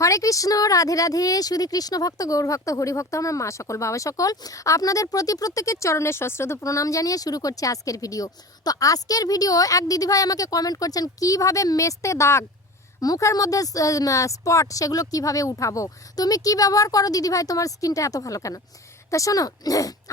হরে কৃষ্ণ, রাধে রাধে। শুধু কৃষ্ণ ভক্ত, গৌর ভক্ত, হরি ভক্ত, আমরা মা সকল, বাবা সকল, আপনাদের প্রত্যেকের চরণের সশ্রদ্ধ প্রণাম জানিয়ে শুরু করছি আজকের ভিডিও। তো আজকের ভিডিও এক দিদিভাই আমাকে কমেন্ট করছেন কিভাবে মেস্তে দাগ, মুখের মধ্যে স্পট, সেগুলো কিভাবে উঠাবো। তুমি কি ব্যবহার করো দিদিভাই, তোমার স্কিনটা এত ভালো কেন? তা শোনো,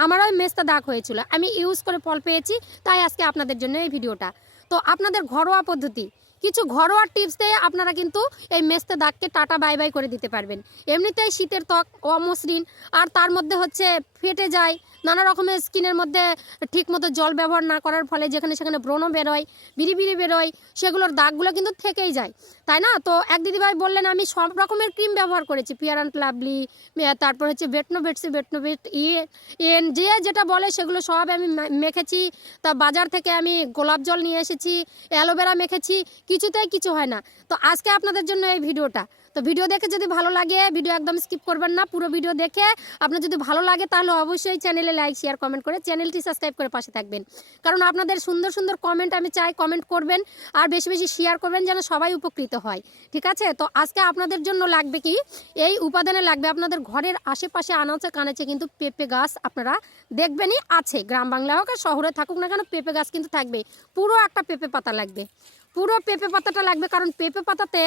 আমারও মেস্তে দাগ হয়েছিল, আমি ইউজ করে ফল পেয়েছি, তাই আজকে আপনাদের জন্য এই ভিডিওটা। তো আপনাদের ঘরোয়া পদ্ধতি, কিছু ঘরোয়া টিপস দিয়ে আপনারা কিন্তু এই মেস্তে দাগকে টাটা বাই বাই করে দিতে পারবেন। এমনিতেই শীতের ত্বক অমসৃণ, আর তার মধ্যে হচ্ছে ফেটে যায়, নানা রকমের স্কিনের মধ্যে ঠিকমতো জল ব্যবহার না করার ফলে যেখানে সেখানে ব্রণ বেরোয়, বিড়ি বেরোয়, সেগুলোর দাগগুলো কিন্তু থেকেই যায়, তাই না? তো এক দিদিভাই বললেন আমি সব রকমের ক্রিম ব্যবহার করেছি, ফেয়ার অ্যান্ড লাভলি, তারপর হচ্ছে বেটনোভেট যে যেটা বলে সেগুলো সব আমি মেখেছি। তা বাজার থেকে আমি গোলাপ জল নিয়ে এসেছি, অ্যালোভেরা মেখেছি, কিছুতেই কিছু হয় না। তো আজকে আপনাদের জন্য এই ভিডিওটা। তো ভিডিও দেখে যদি ভালো লাগে, ভিডিও একদম স্কিপ করবেন না, পুরো ভিডিও দেখে আপনার যদি ভালো লাগে তাহলে অবশ্যই চ্যানেলে লাইক শেয়ার কমেন্ট করে চ্যানেলটি সাবস্ক্রাইব করে পাশে থাকবেন। কারণ আপনাদের সুন্দর সুন্দর কমেন্ট আমি চাই, কমেন্ট করবেন আর বেশি বেশি শেয়ার করবেন যেন সবাই উপকৃত হয়, ঠিক আছে? তো আজকে আপনাদের জন্য লাগবে কি, এই উপাদানে লাগবে আপনাদের ঘরের আশেপাশে আনাচে কানাচে কিন্তু পেঁপে গাছ আপনারা দেখবেনই আছে, গ্রাম বাংলা হোক আর শহরে থাকুক না কেন পেঁপে গাছ কিন্তু থাকবে। পুরো একটা পেঁপে পাতা লাগবে, পুরো পেঁপে পাতাটা লাগবে, কারণ পেঁপে পাতাতে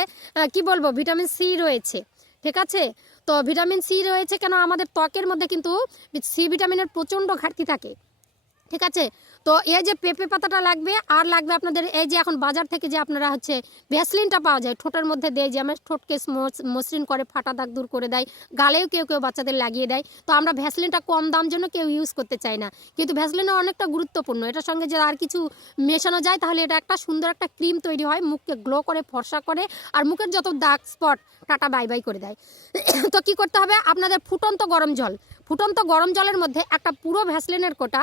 কি বলবো, ভিটামিন সি রয়েছে, ঠিক আছে? তো ভিটামিন সি রয়েছে কেন, আমাদের ত্বকের মধ্যে কিন্তু সি ভিটামিনের প্রচণ্ড ঘাটতি থাকে, ঠিক আছে? তো এই যে পেঁপে পাতাটা লাগবে, আর লাগবে আপনাদের এই যে এখন বাজার থেকে যে আপনারা হচ্ছে ভ্যাসলিনটা পাওয়া যায়, ঠোঁটের মধ্যে দেয়, যে আমার ঠোঁটকে মসৃণ করে, ফাটা দাগ দূর করে দেয়, গালেও কেউ কেউ বাচ্চাদের লাগিয়ে দেয়। তো আমরা ভ্যাসলিনটা কম দাম জন্য কেউ ইউজ করতে চাই না, কিন্তু ভ্যাসলিনও অনেকটা গুরুত্বপূর্ণ। এটার সঙ্গে যে আর কিছু মেশানো যায় তাহলে এটা একটা সুন্দর একটা ক্রিম তৈরি হয়, মুখকে গ্লো করে, ফর্সা করে, আর মুখের যত দাগ স্পট টাটা বাই বাই করে দেয়। তো কি করতে হবে, আপনাদের ফুটন্ত গরম জলের মধ্যে একটা পুরো ভ্যাসলিনের কোটা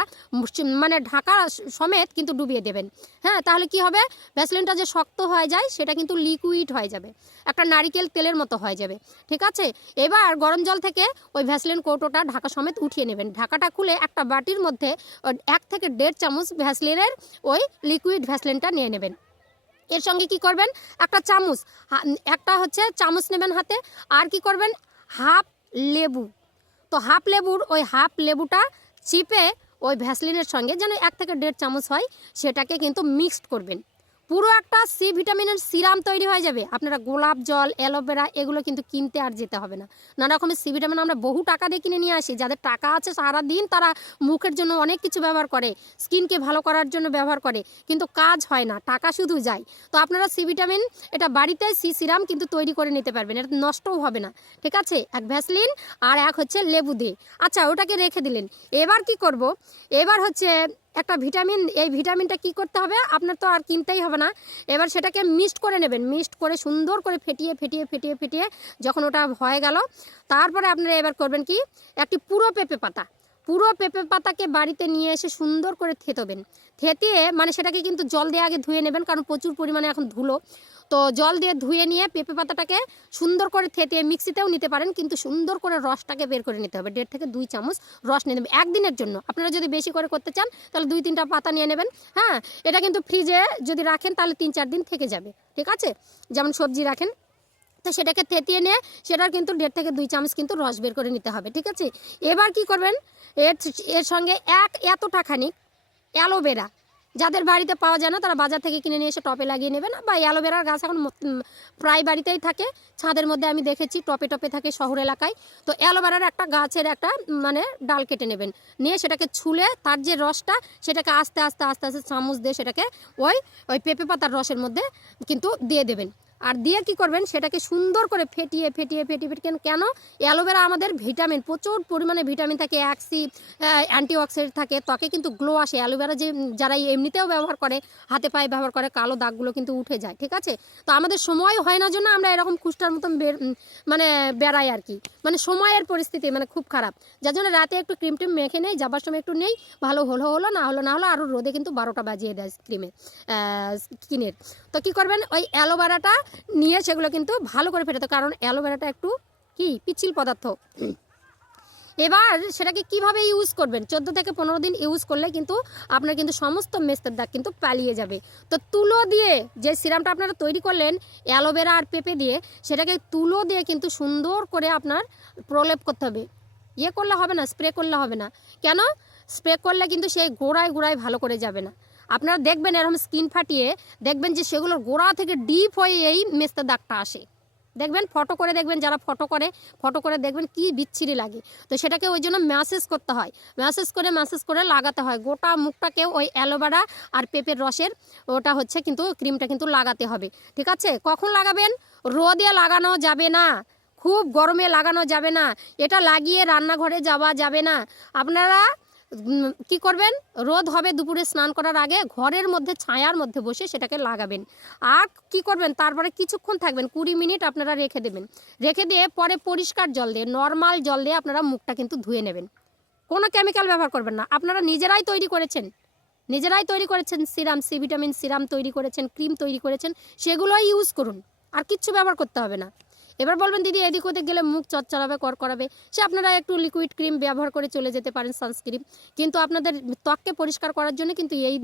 মানে ঢাকা সমেত কিন্তু ডুবিয়ে দেবেন। হ্যাঁ, তাহলে কি হবে, ভ্যাসলিনটা যে শক্ত হয়ে যায় সেটা কিন্তু লিকুইড হয়ে যাবে, একটা নারিকেল তেলের মতো হয়ে যাবে, ঠিক আছে? এবার গরম জল থেকে ওই ভ্যাসলিন কৌটোটা ঢাকা সমেত উঠিয়ে নেবেন। ঢাকাটা খুলে একটা বাটির মধ্যে 1 থেকে 1.5 চামচ ভ্যাসলিনের ওই লিকুইড ভ্যাসলিনটা নিয়ে নেবেন। এর সঙ্গে কি করবেন, একটা হচ্ছে চামচ নেবেন হাতে, আর কি করবেন, হাফ লেবু। তো হাফ লেবুটা চিপে ওই ভ্যাসলিনের সঙ্গে যেন 1 থেকে 1.5 চামচ হয়, সেটাকে কিন্তু মিক্সড করবেন। পুরো একটা সি ভিটামিনের সিরাম তৈরি হয়ে যাবে। আপনারা গোলাপ জল, অ্যালোভেরা এগুলো কিন্তু কিনতে আর যেতে হবে না। নানা রকমের সি ভিটামিন আমরা বহু টাকা দিয়ে কিনে নিয়ে আসি, যাদের টাকা আছে সারাদিন তারা মুখের জন্য অনেক কিছু ব্যবহার করে, স্কিনকে ভালো করার জন্য ব্যবহার করে, কিন্তু কাজ হয় না, টাকা শুধু যায়। তো আপনারা সি ভিটামিন এটা বাড়িতে সিরাম কিন্তু তৈরি করে নিতে পারবেন, এটা নষ্টও হবে না, ঠিক আছে? এক ভ্যাসলিন আর এক হচ্ছে লেবু দিয়ে, আচ্ছা ওটাকে রেখে দিলেন। এবার কি করব, এবার হচ্ছে একটা ভিটামিন, এই ভিটামিনটা কি করতে হবে, আপনার তো আর কিনতেই হবে না। এবার সেটাকে মিক্সড করে নেবেন, মিক্সড করে সুন্দর করে ফেটিয়ে যখন ওটা হয়ে গেল, তারপরে আপনারা এবার করবেন কি, একটি পুরো পেঁপে পাতাকে বাড়িতে নিয়ে এসে সুন্দর করে থেতিয়ে মানে সেটাকে কিন্তু জল দিয়ে আগে ধুয়ে নেবেন, কারণ প্রচুর পরিমাণে এখন ধুলো। তো জল দিয়ে ধুয়ে নিয়ে পেঁপে পাতাটাকে সুন্দর করে থেতিয়ে, মিক্সিতেও নিতে পারেন, কিন্তু সুন্দর করে রসটাকে বের করে নিতে হবে। 1.5 থেকে 2 চামচ রস নিয়ে নেবেন একদিনের জন্য। আপনারা যদি বেশি করে করতে চান তাহলে 2-3টা পাতা নিয়ে নেবেন। হ্যাঁ, এটা কিন্তু ফ্রিজে যদি রাখেন তাহলে 3-4 দিন থেকে যাবে, ঠিক আছে? যেমন সবজি রাখেন, তো সেটাকে থেতিয়ে নিয়ে সেটার কিন্তু 1.5 থেকে 2 চামচ কিন্তু রস বের করে নিতে হবে, ঠিক আছে? এবার কি করবেন, এর সঙ্গে এতটা খানিক অ্যালোভেরা, যাদের বাড়িতে পাওয়া যায় না তারা বাজার থেকে কিনে নিয়ে এসে টপে লাগিয়ে নেবেন, বা অ্যালোভেরার গাছ এখন প্রায় বাড়িতেই থাকে, ছাদের মধ্যে আমি দেখেছি টপে থাকে শহর এলাকায়। তো অ্যালোভেরার একটা গাছের একটা মানে ডাল কেটে নেবেন, নিয়ে সেটাকে ছুলে তার যে রসটা সেটাকে আস্তে চামচ দিয়ে সেটাকে ওই পেঁপে পাতার রসের মধ্যে কিন্তু দিয়ে দেবেন। আর দিয়ে কি করবেন, সেটাকে সুন্দর করে ফেটিয়ে কেন, অ্যালোভেরা আমাদের ভিটামিন, প্রচুর পরিমাণে ভিটামিন থাকে, অ্যান্টিঅক্সিডেন্ট থাকে, ত্বকে কিন্তু গ্লো আসে। অ্যালোভেরা যে যারা এমনিতেও ব্যবহার করে, হাতে পায়ে ব্যবহার করে, কালো দাগগুলো কিন্তু উঠে যায়, ঠিক আছে? তো আমাদের সময় হয় না জন্য আমরা এরকম কুষ্টার মতন মানে বেড়াই আর কি, মানে সময়ের পরিস্থিতি মানে খুব খারাপ, যার জন্য রাতে একটু ক্রিম মেখে নেই, যাবার সময় একটু নেই, ভালো হলো না হলো আরও রোদে কিন্তু 12টা বাজিয়ে দেয় স্কিনের। তো কি করবেন, ওই অ্যালোভেরাটা নিয়ে সেগুলো কিন্তু ভালো করে ফেটাতে, কারণ অ্যালোভেরাটা একটু কি পিচ্ছিল পদার্থ, এবার সেটাকে কিভাবে ইউজ করবেন, 14 থেকে 15 দিন ইউজ করলে কিন্তু আপনার কিন্তু সমস্ত মেস্তের দাগ কিন্তু পালিয়ে যাবে। তো তুলো দিয়ে যে সিরামটা আপনারা তৈরি করলেন অ্যালোভেরা আর পেঁপে দিয়ে, সেটাকে তুলো দিয়ে কিন্তু সুন্দর করে আপনার প্রলেপ করতে হবে। ইয়ে করলে হবে না, স্প্রে করলে হবে না। কেন? স্প্রে করলে কিন্তু সেই গোড়ায় গোড়ায় ভালো করে যাবে না। আপনারা দেখবেন এরকম স্কিন ফাটিয়ে দেখবেন যে সেগুলোর গোড়া থেকে ডিপ হয়ে এই মেস্তের দাগটা আসে। দেখবেন ফটো করে দেখবেন, যারা ফটো করে দেখবেন কি বিচ্ছিরি লাগে। তো সেটাকে ওই জন্য ম্যাসেজ করতে হয়, ম্যাসেজ করে লাগাতে হয় গোটা মুখটাকে। ওই অ্যালোভেরা আর পেঁপের রসের ওটা হচ্ছে কিন্তু ক্রিমটা কিন্তু লাগাতে হবে। ঠিক আছে? কখন লাগাবেন? রোদে লাগানো যাবে না, খুব গরমে লাগানো যাবে না, এটা লাগিয়ে রান্নাঘরে যাওয়া যাবে না। আপনারা কি করবেন, রোদ হবে দুপুরে স্নান করার আগে ঘরের মধ্যে ছায়ার মধ্যে বসে সেটাকে লাগাবেন। আর কি করবেন, তারপরে কিছুক্ষণ থাকবেন, 20 মিনিট আপনারা রেখে দেবেন। রেখে দিয়ে পরে পরিষ্কার জল দিয়ে, নর্মাল জল দিয়ে আপনারা মুখটা কিন্তু ধুয়ে নেবেন। কোনো কেমিক্যাল ব্যবহার করবেন না। আপনারা নিজেরাই তৈরি করেছেন সিরাম, সি ভিটামিন সিরাম তৈরি করেছেন, ক্রিম তৈরি করেছেন, সেগুলোই ইউজ করুন, আর কিচ্ছু ব্যবহার করতে হবে না। এবার বলবেন দিদি এদিক ওদিক গেলে মুখ চচ্চড়াবে, করাবে, সে আপনারা একটু লিকুইড ক্রিম ব্যবহার করে চলে যেতে পারেন, সানস্ক্রিন। কিন্তু আপনাদের ত্বককে পরিষ্কার করার জন্য কিন্তু এই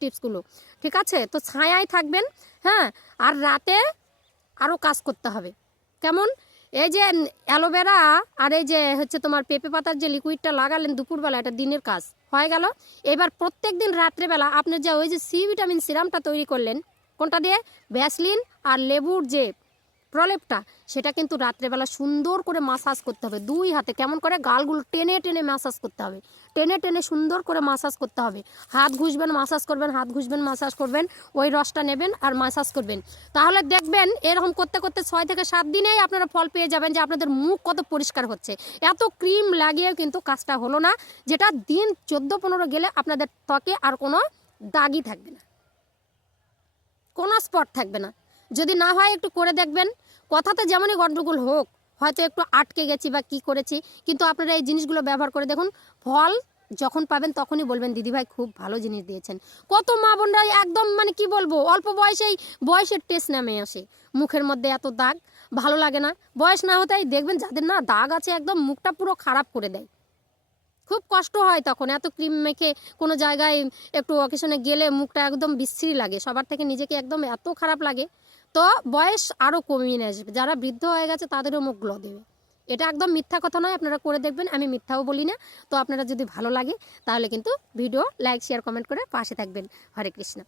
টিপসগুলো। ঠিক আছে? তো ছায়ায় থাকবেন, হ্যাঁ। আর রাতে আরও কাজ করতে হবে। কেমন? এই যে অ্যালোভেরা আর এই যে হচ্ছে তোমার পেঁপে পাতার যে লিকুইডটা লাগালেন দুপুরবেলা, এটা দিনের কাজ হয়ে গেল। এবার প্রত্যেক দিন রাত্রেবেলা আপনি যে ওই যে সি ভিটামিন সিরামটা তৈরি করলেন, কোনটা দিয়ে? ভ্যাসলিন আর লেবুর যে প্রলেপটা, সেটা কিন্তু রাত্রেবেলা সুন্দর করে মাসাজ করতে হবে 2 হাতে। কেমন করে? গালগুলো টেনে টেনে মাসাজ করতে হবে, টেনে টেনে সুন্দর করে মাসাজ করতে হবে। হাত ঘুষবেন, মাসাজ করবেন, হাত ঘুষবেন, মাসাজ করবেন, ওই রসটা নেবেন আর মাসাজ করবেন। তাহলে দেখবেন এরকম করতে করতে 6 থেকে 7 দিনেই আপনারা ফল পেয়ে যাবেন যে আপনাদের মুখ কত পরিষ্কার হচ্ছে। এত ক্রিম লাগিয়েও কিন্তু কাজটা হলো না, যেটা দিন 14-15 গেলে আপনাদের ত্বকে আর কোনো দাগই থাকবে না, কোনো স্পট থাকবে না। যদি না হয় একটু করে দেখবেন। কথাতে যেমনই গন্ডগোল হোক, হয়তো একটু আটকে গেছি বা কি করেছি, কিন্তু আপনারা এই জিনিসগুলো ব্যবহার করে দেখুন। ফল যখন পাবেন তখনই বলবেন দিদিভাই খুব ভালো জিনিস দিয়েছেন। কত মা বোনরা একদম মানে কি বলবো, অল্প বয়সের টেস্ট নামে আসে মুখের মধ্যে, এত দাগ ভালো লাগে না। বয়স না হতেই দেখবেন যাদের না দাগ আছে একদম মুখটা পুরো খারাপ করে দেয়। খুব কষ্ট হয় তখন, এত ক্রিম মেখে কোনো জায়গায় একটু অকেশনে গেলে মুখটা একদম বিশ্রী লাগে, সবার থেকে নিজেকে একদম এত খারাপ লাগে। তো বয়স আরও কমিয়ে নিয়ে আসবে, যারা বৃদ্ধ হয়ে গেছে তাদেরও মুখ গ্লো দেবে। এটা একদম মিথ্যা কথা নয়, আপনারা করে দেখবেন, আমি মিথ্যাও বলি না। তো আপনারা যদি ভালো লাগে তাহলে কিন্তু ভিডিও লাইক শেয়ার কমেন্ট করে পাশে থাকবেন। হরে কৃষ্ণ।